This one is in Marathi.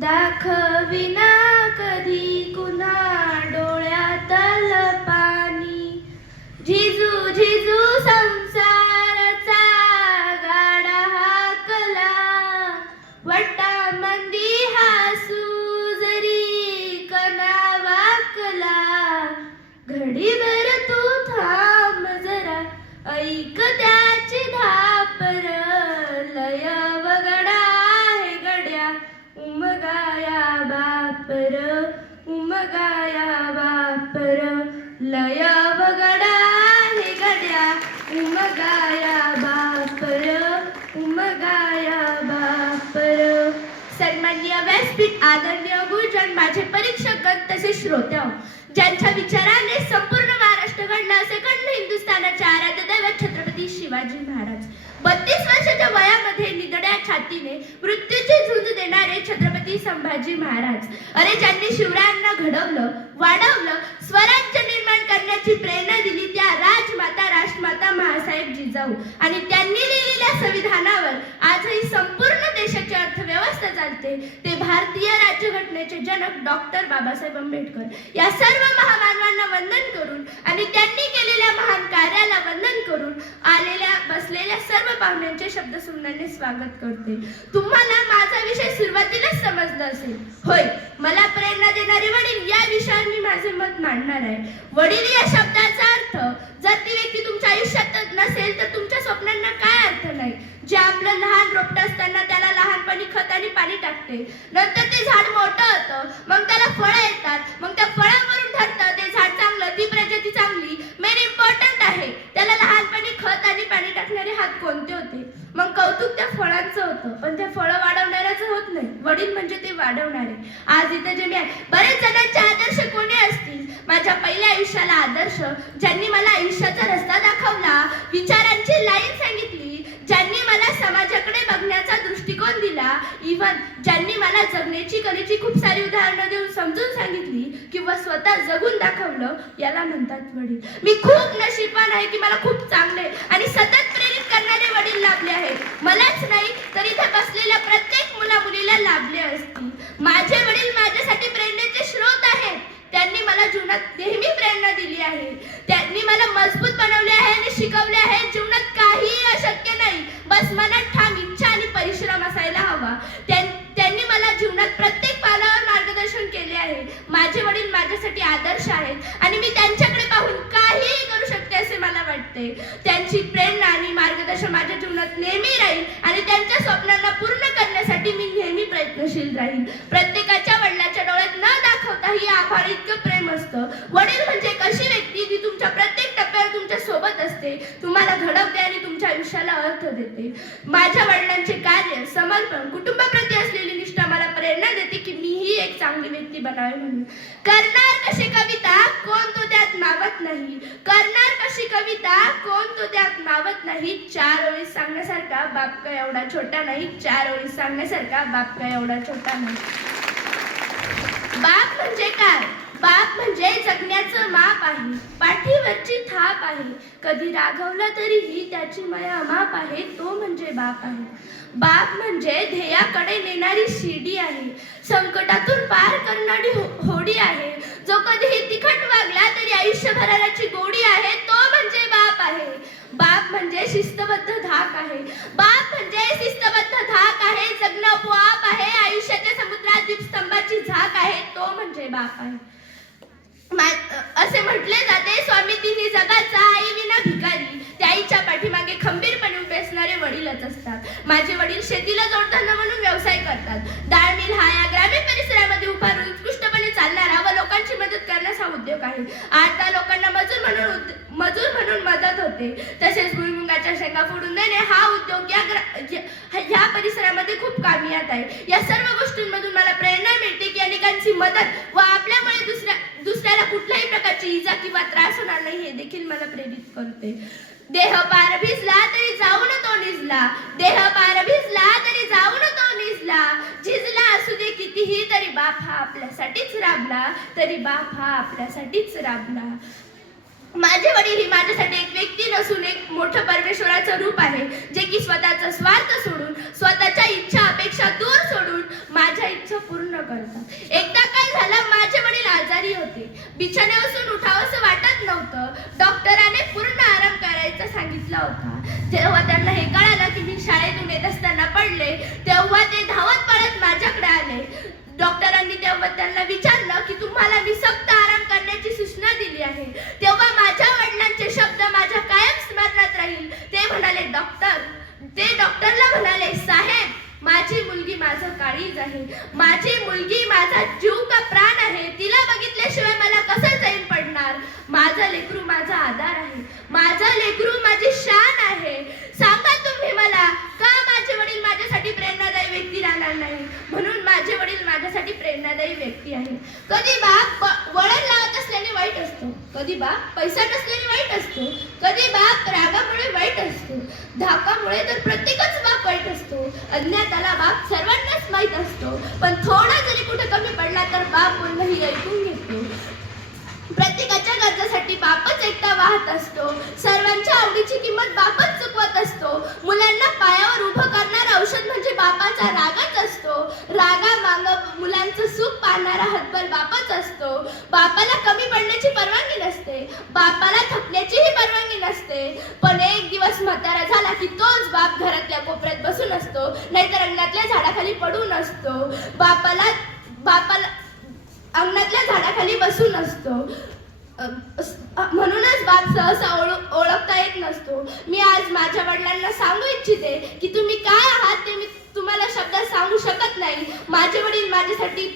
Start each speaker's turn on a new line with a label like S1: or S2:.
S1: दाखविना कधी कुणा डोळ्यात सन्माननीय आदरणीय गुरुजन माझे परीक्षकगण तसेच श्रोत्या ज्यांच्या विचाराने संपूर्ण महाराष्ट्र घडला असे घडलं हिंदुस्थानाचे आराध्य दैवत छत्रपती शिवाजी महाराज. बत्तीस वर्षाच्या वयामध्ये निदड्या छातीने मृत्यूची झुंज देणारे छत्रपती संभाजी महाराज. अरे ज्यांनी शिवरायांना घडवलं वाढवलं स्वराज्य निर्माण करण्याची प्रेरणा दिली त्या राजमाता राष्ट्रमाता महासाहेब जिजाऊ. आणि त्यांनी लिहिलेल्या संविधानावर आजही संपूर्ण व्यवस्था चालते. ते भारतीय राज्यघटनेचे जनक डॉक्टर बाबासाहेब आंबेडकर या सर्व महामानवांना वंदन करून आणि त्यांनी केलेल्या महान कार्याला वंदन करून आलेल्या बसलेल्या सर्व पाहुण्यांचे शब्द सुमनाने स्वागत करते. तुम्हाला माझा विषय सुरुवातीलाच समजला असेल. होय मला प्रेरणा देणारे वडील या विषयावर मी माझे मत मांडणार आहे. वडील या शब्दाचा अर्थ जर ती व्यक्ती तुमच्या आयुष्यात नसेल तर तुमच्या स्वप्नांना काय अर्थ नाही. जे आपलं लहान रोपट असताना टाकते. नंतर ते झाड मोठं होतं. मग त्याला फळं येतात. मग त्या फळावरून ठरतं. ते झाड चांगलं ती प्रजाती चांगली. मेन इम्पॉर्टंट आहे. त्याला लहानपणी खत आणि पाणी टाकणारे हात कोणते होते? मग कौतुक त्या फळांचं होतं. पण ते फळं वाढवणाऱ्याचं होत नाही. वडील म्हणजे ते वाढवणारे. आज इथे जे मी आहे बरेच जणांचे आदर्श कोणी असतील? माझ्या पहिल्या आयुष्याला आदर्श ज्यांनी मला आयुष्याचा रस्ता दाखवला विचारांची लाईन सांगितली ज्यांनी मला समाजाकडे बघण्याचा दृष्टिकोन दिला इव्हन ज्यांनी मला जगण्याची कलेची खूप सारी उदाहरणं देऊन समजून सांगितली किंवा स्वतः जगून दाखवलं याला म्हणतात वडील. मी खूप नशीबवान आहे की मला खूप चांगले आणि सतत प्रेरित करणारे वडील लाभले आहेत. मलाच नाही तर इथे बसलेल्या प्रत्येक मुला मुलीला लाभले असतील. माझे वडील माझ्यासाठी प्रेरणेचे स्रोत आहेत. त्यांनी मला जीवनात नेहमी प्रेरणा दिली आहे. त्यांनी मला मजबूत बनवले आहे आणि शिकवले आहे. जीवनात काहीही अशक्य नाही. बस मनात आहे. माझे वडील माझ्यासाठी आदर्श आहेत आणि मी त्यांच्याकडे पाहून काहीही करू शकते असे मला वाटते. त्यांची प्रेरणा आणि मार्गदर्शन माझ्या जीवनात नेहमी राहील आणि त्यांच्या स्वप्नांना पूर्ण करण्यासाठी मी नेहमी प्रयत्नशील राहील. प्रत्येकाच्या वडिलाच्या डोळ्यात न दाखवता ही आभाळ इतकं प्रेम असतं. वडील म्हणजे एक अशी व्यक्ती जी तुमच्या प्रत्येक टप्प्यावर तुमच्यासोबत असते. तुम्हाला घडवते आणि तुमच्या आयुष्याला अर्थ देते. माझ्या वडिलांचे काय बनावे म्हणून. करणार कशी कविता? कोण तो त्यात मावत नाही? करणार कशी कविता? कोण तो त्यात मावत नाही? चार ओळी सांगण्यासारखा बापका एवढा छोटा नाही? चार ओळी सांगण्यासारखा बापका एवढा छोटा नाही? बाप म्हणजे काय? बाप म्हणजे जगण्याचं माप आहे पाठीवरची थाप आहे. कधी रागवला तरीही त्याची माया माप आहे तो म्हणजे बाप आहे. बाप म्हणजे ध्येयाकडे नेणारी शिडी आहे. संकटातून पार करणारी हो- होडी आहे. जो कधीही तिखट वागला तरी आयुष्यभराची गोडी आहे तो म्हणजे बाप आहे. बाप म्हणजे शिस्तबद्ध धाक आहे. बाप म्हणजे शिस्तबद्ध धाक आहे जगणं आहे आयुष्याच्या समुद्रात दीपस्तंभाची झाक आहे तो म्हणजे बाप आहे. माझे वडील शेतीला जोडधंदा म्हणून व्यवसाय करतात. डाळ मिल हा या ग्रामीण परिसरामध्ये उभारून उत्कृष्टपणे चालणारा व लोकांची मदत करण्यास हा उद्योग आहे. आता लोकांना मजूर म्हणून मजूर म्हणून मदत होते. तसेच भुईमुगाच्या शेंगा फोडून देणे हा उद्योग या ग्रा- ह्या परिसरामध्ये खूप कामियात आहे. या सर्व गोष्टींमधून मला प्रेरणा मिळते की अनेकांची मदत व आपल्यामुळे दुसऱ्या दुसऱ्याला कुठल्याही प्रकारची इजा किंवा त्रास होणार नाही हे देखील मला प्रेरित करते. देह पार भिजला तरी जाऊन तो निजला. देह पार भिजला तरी जाऊन तो निजला. झिजला असू दे कितीही तरी बाप हा आपल्यासाठीच राबला तरी बाप हा आपल्यासाठीच राबला. माझे वडील ही माझ्यासाठी एक व्यक्ती नसून एक मोठं परमेश्वराचं रूप आहे जे की स्वतःच स्वार्थ सोडून स्वतःच्या इच्छा अपेक्षा दूर सोडून माझ्या इच्छा पूर्ण करतात एकदा काय झालं माझे वडील आजारी होते बिछाण्यापासून उठावंसं वाटत नव्हतं डॉक्टराने पूर्ण आराम करायचा सांगितला होता. जेव्हा त्यांना हे कळालं की मी शाळेतून येत असताना पडले. तेव्हा ते धावत परत माझ्याकडे आले. डॉक्टरांनी तेव्हा त्यांना विचारलं की तुम्हाला मी सक्त आराम करण्याची सूचना दिली आहे. तेव्हा माझ्या वडिलांचे शब्द माझ्या कायम स्मरणात राहील. ते म्हणाले डॉक्टर. ते डॉक्टरला म्हणाले साहेब माझी मुलगी माझं काळीज आहे. माझी मुलगी माझा जीव का प्राण आहे तिला माझा लेकरू माझा आधार आहे. माझा लेकरू माझी शान आहे. सांगा तुम्ही मला का माझे वडील माझ्यासाठी प्रेरणादायी व्यक्ती राहणार नाही? म्हणून माझे वडील माझ्यासाठी प्रेरणादायी व्यक्ती आहे. कधी बाप वळण लावत असल्याने वाईट असतो. कधी बाप पैसा नसल्याने वाईट असतो. कधी बाप रागामुळे वाईट असतो. धाकामुळे तर प्रत्येकच बाप वाईट असतो. अज्ञाताला बाप सर्वांनाच माहीत असतो. पण थोडा जरी कुठे कमी पडला तर बाप बोलणंही ऐकून घेतो. प्रत्येकाच्या गरजासाठी बापच एकटा वाहत असतो. सर्वांच्या आवडीची किंमत बापच चुकवत असतो. मुलांना पायावर उभं करणारं औषध म्हणजे बापाचा रागच असतो. रागा माग मुलांचं सुख पाहणारा हतबल बापच असतो. बापाला कमी पडण्याची परवानगी नसते. बापाला थकण्याचीही परवानगी नसते. पण एक दिवस म्हातारा झाला की तोच बाप घरातल्या कोपऱ्यात बसून असतो. नाहीतर अंगणातल्या झाडाखाली पडून असतो. बापाला बापाला अंगणातल्या झाडाखाली बसून असतो. म्हणूनच बाप सहसा ओळख ओळखता येत नसतो. मी आज माझ्या वडिलांना सांगू इच्छिते की तुम्ही काय आहात ते मी तुम्हाला शब्दात सांगू शकत नाही. माझे वडील माझ्यासाठी